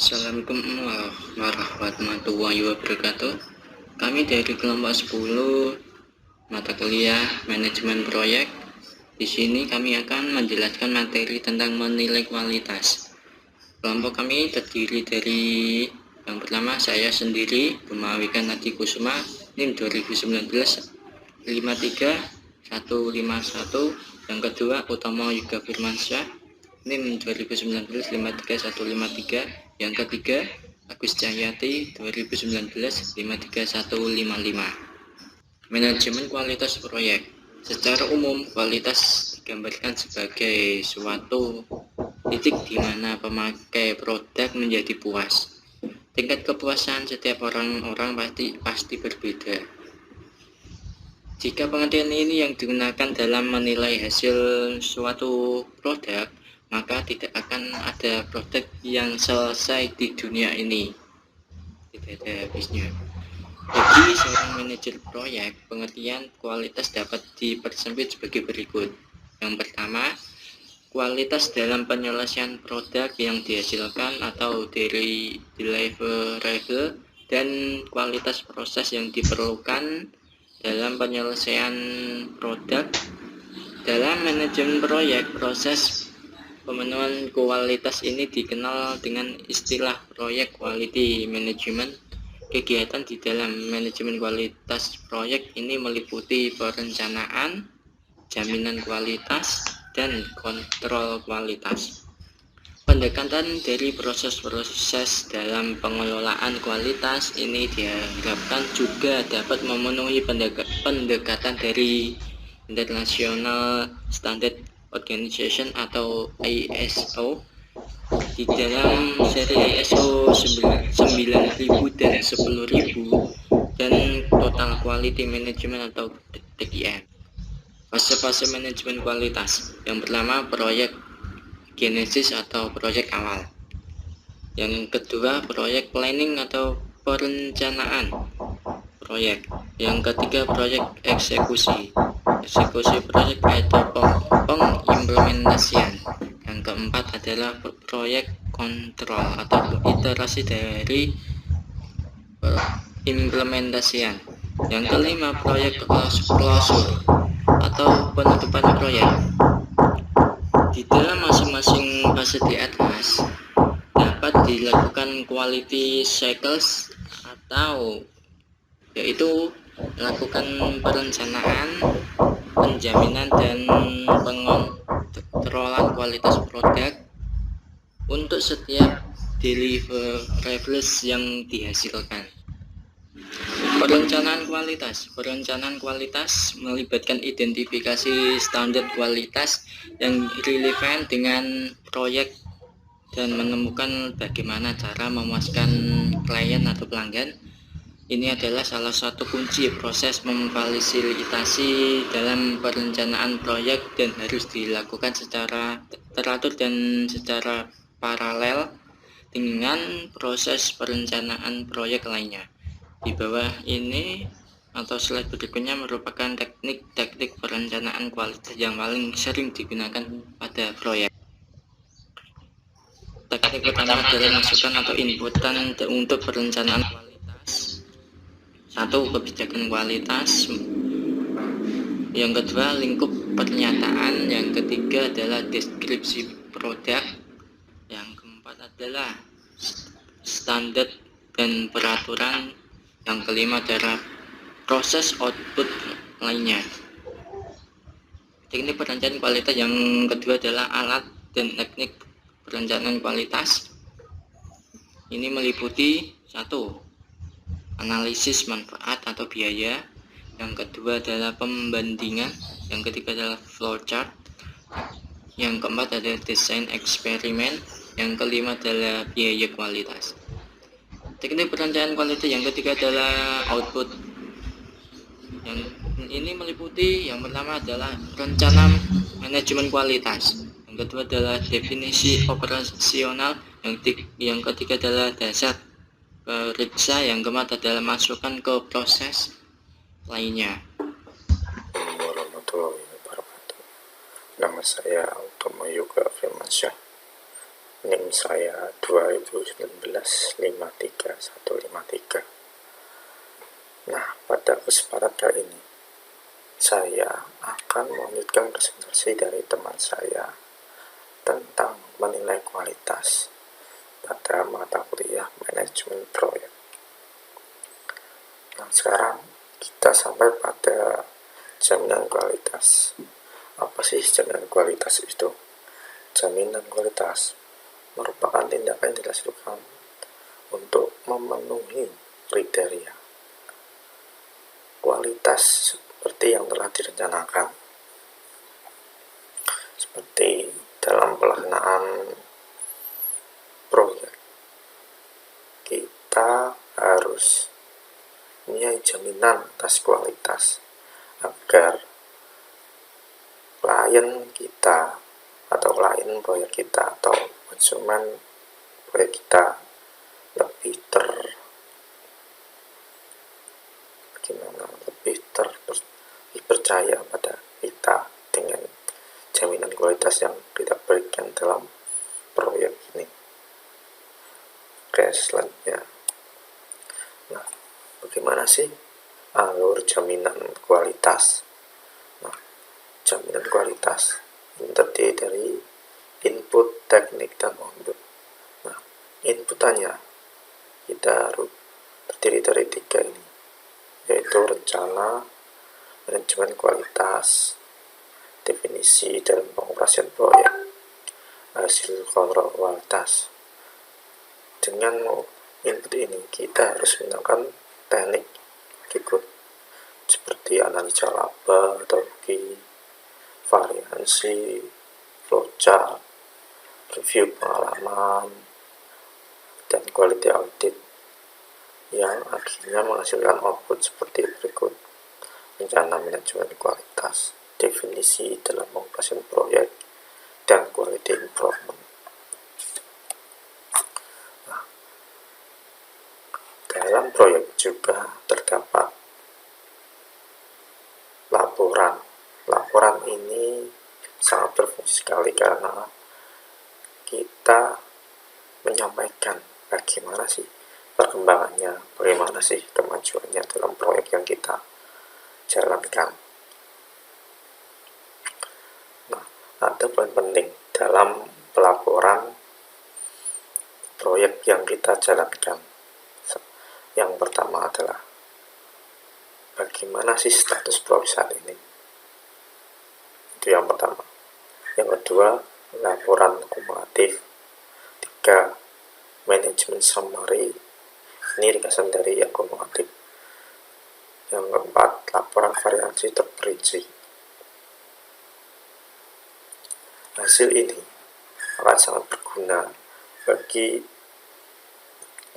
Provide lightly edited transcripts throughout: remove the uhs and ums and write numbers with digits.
Assalamualaikum warahmatullahi wabarakatuh. Kami dari kelompok 10 mata kuliah manajemen proyek. Di sini kami akan menjelaskan materi tentang menilai kualitas. Kelompok kami terdiri dari yang pertama saya sendiri, Bumawika Nadi Kusuma, NIM 2019 53151. Yang kedua Utomo Yuga Firmansyah, NIM 2019 53153. Yang ketiga Agus Cahyati 2019 53155. Manajemen kualitas proyek. Secara umum, kualitas digambarkan sebagai suatu titik di mana pemakai produk menjadi puas. Tingkat kepuasan setiap orang pasti berbeda. Jika pengertian ini yang digunakan dalam menilai hasil suatu produk, maka tidak akan ada produk yang selesai di dunia ini. Tidak ada habisnya. Bagi seorang manajer proyek, pengertian kualitas dapat dipersempit sebagai berikut. Yang pertama, kualitas dalam penyelesaian produk yang dihasilkan atau deliverable, dan kualitas proses yang diperlukan dalam penyelesaian produk. Dalam manajemen proyek, proses pemenuhan kualitas ini dikenal dengan istilah proyek quality management. Kegiatan di dalam manajemen kualitas proyek ini meliputi perencanaan, jaminan kualitas, dan kontrol kualitas. Pendekatan dari proses-proses dalam pengelolaan kualitas ini diharapkan juga dapat memenuhi pendekatan dari International Standard Organization atau ISO. Di dalam seri ISO 9000 dan 10000 dan Total Quality Management atau TQM. Fase-fase manajemen kualitas. Yang pertama, proyek genesis atau proyek awal. Yang kedua, proyek planning atau perencanaan proyek. Yang ketiga, proyek eksekusi proyek atau pengimplementasian. Yang keempat adalah proyek kontrol atau iterasi dari implementasian. Yang kelima, proyek closure atau penutupan proyek. Di dalam masing-masing fase di atas dapat dilakukan quality cycles atau yaitu melakukan perencanaan, penjaminan, dan pengontrolan kualitas produk untuk setiap deliverables yang dihasilkan. Perencanaan kualitas melibatkan identifikasi standar kualitas yang relevan dengan proyek dan menemukan bagaimana cara memuaskan klien atau pelanggan. Ini adalah salah satu kunci proses memfasilitasi dalam perencanaan proyek dan harus dilakukan secara teratur dan secara paralel dengan proses perencanaan proyek lainnya. Di bawah ini atau slide berikutnya merupakan teknik perencanaan kualitas yang paling sering digunakan pada proyek. Teknik pertama adalah masukan atau inputan untuk perencanaan kualitas. 1. Kebijakan kualitas. Yang kedua, lingkup pernyataan. Yang ketiga adalah deskripsi produk. Yang keempat adalah standar dan peraturan. Yang kelima adalah proses output lainnya. Teknik perencanaan kualitas yang kedua adalah alat dan teknik perencanaan kualitas. Ini meliputi 1. Analisis manfaat atau biaya. Yang kedua adalah pembandingan. Yang ketiga adalah flowchart. Yang keempat adalah desain eksperimen. Yang kelima adalah biaya kualitas. Teknik perencanaan kualitas yang ketiga adalah output. Yang ini meliputi yang pertama adalah rencana manajemen kualitas. Yang kedua adalah definisi operasional. Yang ketiga adalah dasar periksa. Yang keempat adalah masukan ke proses lainnya. Warahmatullahi wabarakatuh. Nama saya Utomo Yuga Firmansyah. NIM saya 2019-53153. Nah, pada kesempatan kali ini saya akan melanjutkan presentasi dari teman saya tentang menilai kualitas pada mata kuliah manajemen proyek. Nah, sekarang kita sampai pada jaminan kualitas. Apa sih jaminan kualitas itu? Jaminan kualitas merupakan tindakan yang dilakukan untuk memenuhi kriteria kualitas seperti yang telah direncanakan, seperti dalam pelaksanaan proyek kita harus punya jaminan atas kualitas agar klien kita atau klien proyek kita atau konsumen proyek kita lebih percaya pada kita dengan jaminan kualitas yang kita berikan dalam proyek ini. Oke, selanjutnya. Nah, bagaimana sih alur jaminan kualitas? Nah, jaminan kualitas terdiri dari input, teknik, dan output. Nah, inputannya kita harus terdiri dari 3 ini, yaitu rencana, manajemen kualitas, definisi dalam pengoperasian proyek, hasil kontrol kualitas. Dengan input ini kita harus menggunakan teknik berikut seperti analisa laba atau rugi, variansi, flowchart, review pengalaman, dan quality audit yang akhirnya menghasilkan output seperti berikut: rencana manajemen kualitas, definisi dalam pengoperasian proyek, dan quality improvement. Nah, dalam proyek juga terdapat laporan. Laporan ini sangat berfungsi sekali karena kita menyampaikan bagaimana sih perkembangannya, bagaimana sih kemajuannya dalam proyek yang kita jalankan. Nah, ada poin penting dalam pelaporan proyek yang kita jalankan. Yang pertama adalah bagaimana sih status proyek saat ini. Itu yang pertama. Yang kedua, laporan kumulatif. 3, manajemen summary. Ini ringkasan dari yang kumulatif. Yang keempat, laporan variansi terperinci. Hasil ini akan sangat berguna bagi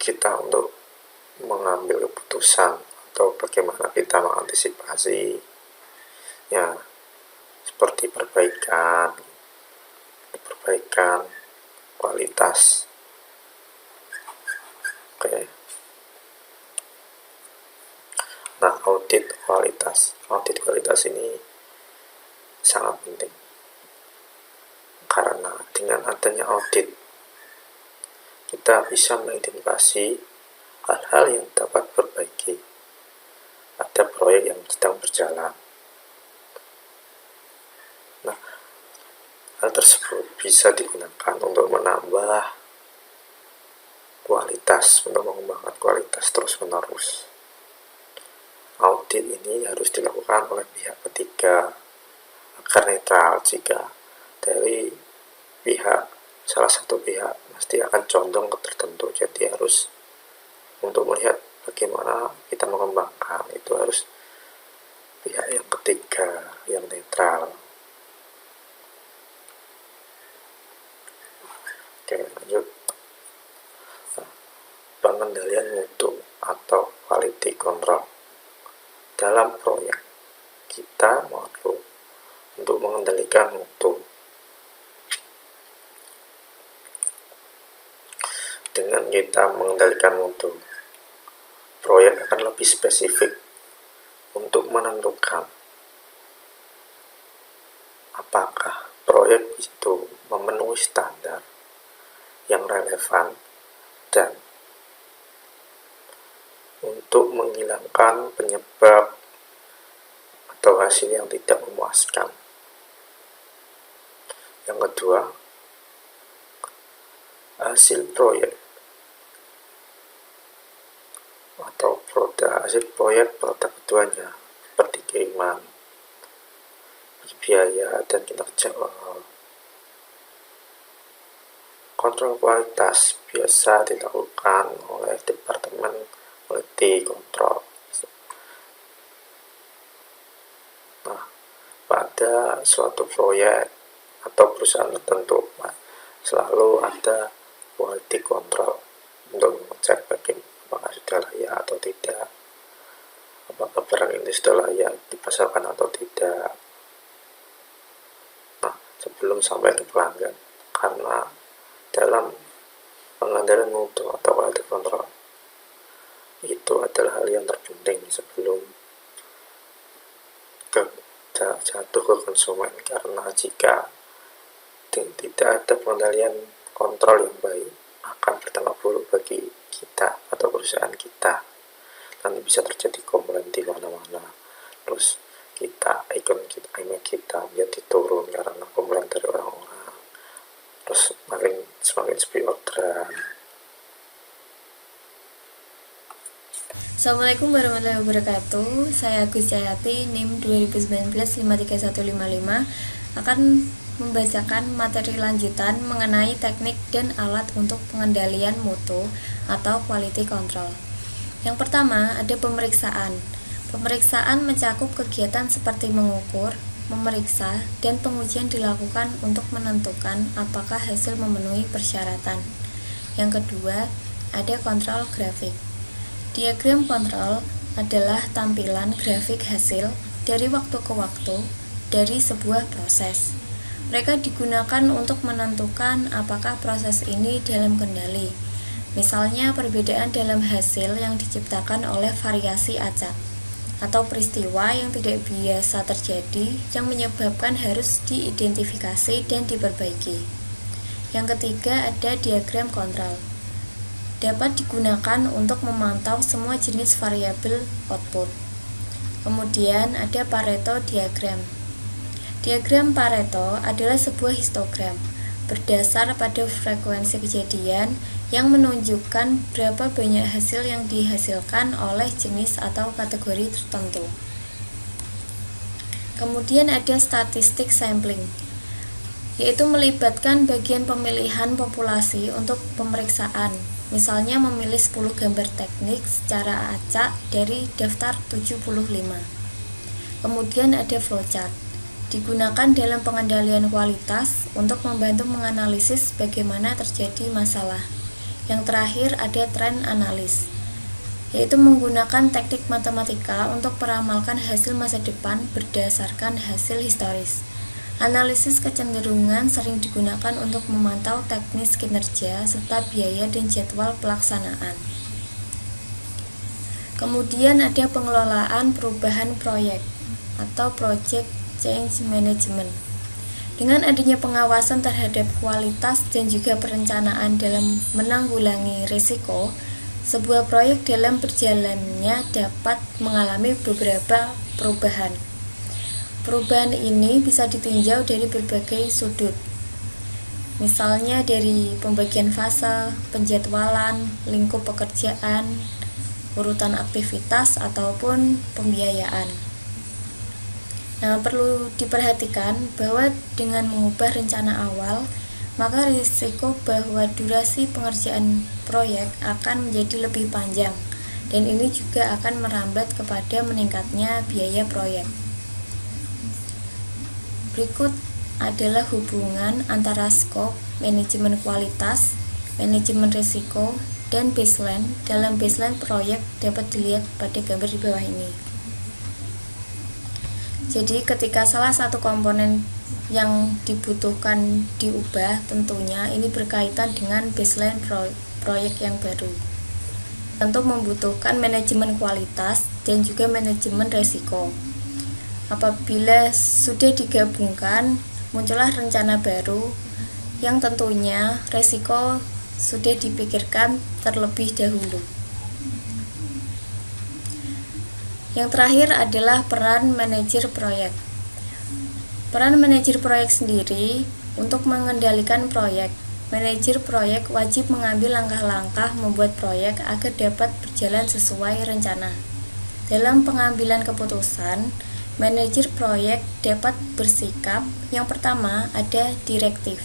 kita untuk mengambil keputusan atau bagaimana kita mengantisipasi ya, seperti perbaikan kualitas. Oke. Nah, audit kualitas ini sangat penting karena dengan adanya audit kita bisa mengidentifikasi hal-hal yang dapat diperbaiki pada proyek yang sedang berjalan. Nah, hal tersebut bisa digunakan untuk menambah kualitas, untuk mengembangkan kualitas terus-menerus. Audit ini harus dilakukan oleh pihak ketiga agar netral. Jika dari salah satu pihak pasti akan condong ke tertentu, jadi harus untuk melihat bagaimana kita mengembangkan itu harus pihak yang ketiga yang netral. Oke, lanjut. Pengendalian mutu atau quality control. Dalam proyek kita perlu untuk mengendalikan mutu. Dengan kita mengendalikan mutu, proyek akan lebih spesifik untuk menentukan apakah proyek itu memenuhi standar yang relevan dan untuk menghilangkan penyebab atau hasil yang tidak memuaskan. Yang kedua, hasil proyek atau hasil proyek produk keduanya seperti kiriman, biaya, dan kinerja. Kontrol kualitas biasa dilakukan oleh Departemen Quality Control. Nah, pada suatu proyek atau perusahaan tertentu selalu ada quality control untuk mengecek apakah sudah layak atau tidak, apakah barang ini sudah layak dipasarkan atau tidak. Nah, sebelum sampai ke pelanggan, karena dalam pengendalian mutu atau quality control itu adalah hal yang terpenting sebelum jatuh ke konsumen, karena jika tidak ada pengendalian kontrol yang baik akan berdampak buruk bagi kita atau perusahaan kita. Nanti bisa terjadi komplain di mana-mana, terus image kita menjadi turun karena komplain dari orang-orang, terus semakin sepi orderan. Assalamualaikum warahmatullahi wabarakatuh. Saya Agus Cahyati, NIM 2019-53155, akan membacakan materi lanjutan mengenai teknik dan alat untuk pengendalian mutu atau quality control. Yang pertama, ada pemeriksaan. Pemeriksaan mencakup kegiatan seperti mengukur, memeriksa, dan pengujian dilakukan untuk menentukan apakah hasil memenuhi persyaratan. Yang kedua, ada kontrol grafik. Diagram kontrol adalah tampilan grafik hasil dari waktu ke waktu dari sebuah proses. Mereka digunakan untuk menentukan apakah proses ini dalam kendali. Misalnya perbedaan dalam hasil yang diciptakan oleh variasi acak atau peristiwa yang tidak biasa terjadi yang menyebabkan harus diidentifikasi dan diperbaiki. Yang ketiga, ada diagram kontrol. Dapat digunakan untuk memantau semua jenis variabel output. Kemudian ada Pareto diagram. Diagram Pareto adalah sebuah histogram berdasar pada frekuensi kejadian yang menunjukkan berapa banyak hasil yang dihasilkan oleh jenis atau kategori tertentu. Kemudian ada statistik sampling, yaitu melibatkan bagian pemilihan populasi untuk pemeriksaan. Misalnya memilih 10 gambar teknik secara acak dari daftar 75. Kemudian ada flowchart. Digunakan dalam pengendalian kualitas untuk membantu menganalisis bagaimana terjadi masalah. Yang terakhir ada trend analis, yaitu menggunakan teknik matematika untuk meramalkan hasil masa depan berdasarkan hasil historis. Analisis kecenderungan sering digunakan untuk memantau teknis kinerja serta biaya dan jadwal pelaksanaan. Kemudian ada pengelolaan perubahan proyek atau project change management. Dengan adanya pengawasan terhadap kualitas dan juga perencanaan dalam menanggulangi risiko, sebuah proyek dalam berjalannya dapat mengalami beberapa perubahan. Perubahan ini bisa ditinjau dari berbagai sudut, misalnya dari pembagian fase, penjadwalan, lingkup pekerjaan, urutan aktivitas, ataupun pembiayaan. Nah, perlu diperhatikan bahwa dengan mengubah rencana awal, maka risiko bahwa durasi pengerjaan proyek akan menjadi lebih panjang, dan ini juga akan merambat kepada meningkatnya biaya proyek. Berikut adalah hubungan antara skop, manajemen kualitas, manajemen risiko, dan baseline. Dalam baseline proyek dapat dilihat pada gambar di bawah ini. Jadi ketika salah satu komponen yang dibutuhkan diubah, tentunya ini berkaitan dengan baseline proyek yang baru. Tentu membutuhkan manajemen kualitas dan juga manajemen risiko. Apabila sudah digabungkan, muncullah rencana baru yang tentunya resiko sudah dipikirkan terlebih dahulu. Yang terakhir adalah peran manajer proyek. Peran manajer proyek sendiri untuk mengendalikan proyek. Manajer proyek wajib mengambil langkah-langkah membuat proyek agar dapat berjalan sesuai rencana. Dalam pengambilan keputusan, manajer proyek dapat bersikap. Yang pertama ada direktif,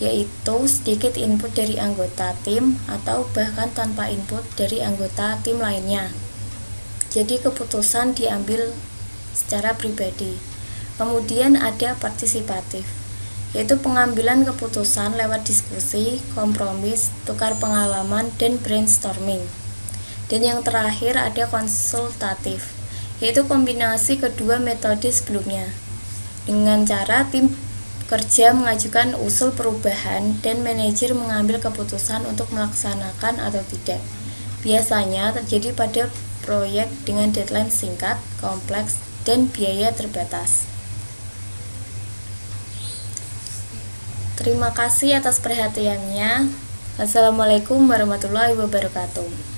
yaitu sedikit input dari anggota tim atau bahkan tanpa input dari anggota tim lainnya. Jadi keputusan diambil secara pribadi. Kemudian ada partisipatif, yaitu pengambilan keputusan lewat diskusi, kompromis, tukar pengalaman, dan brainstorming. Dan yang terakhir ada konsultatif, yaitu kombinasi kedua metode sebelumnya. Dengan cara tim kerja mengajukan usul perubahan dan manajer mengambil keputusan untuk melaksanakan atau tidak. Biasanya terjadi pada proyek dengan deadline singkat, kompleks, dan biaya terbatas. Terima kasih atas perhatiannya. Assalamualaikum warahmatullahi wabarakatuh.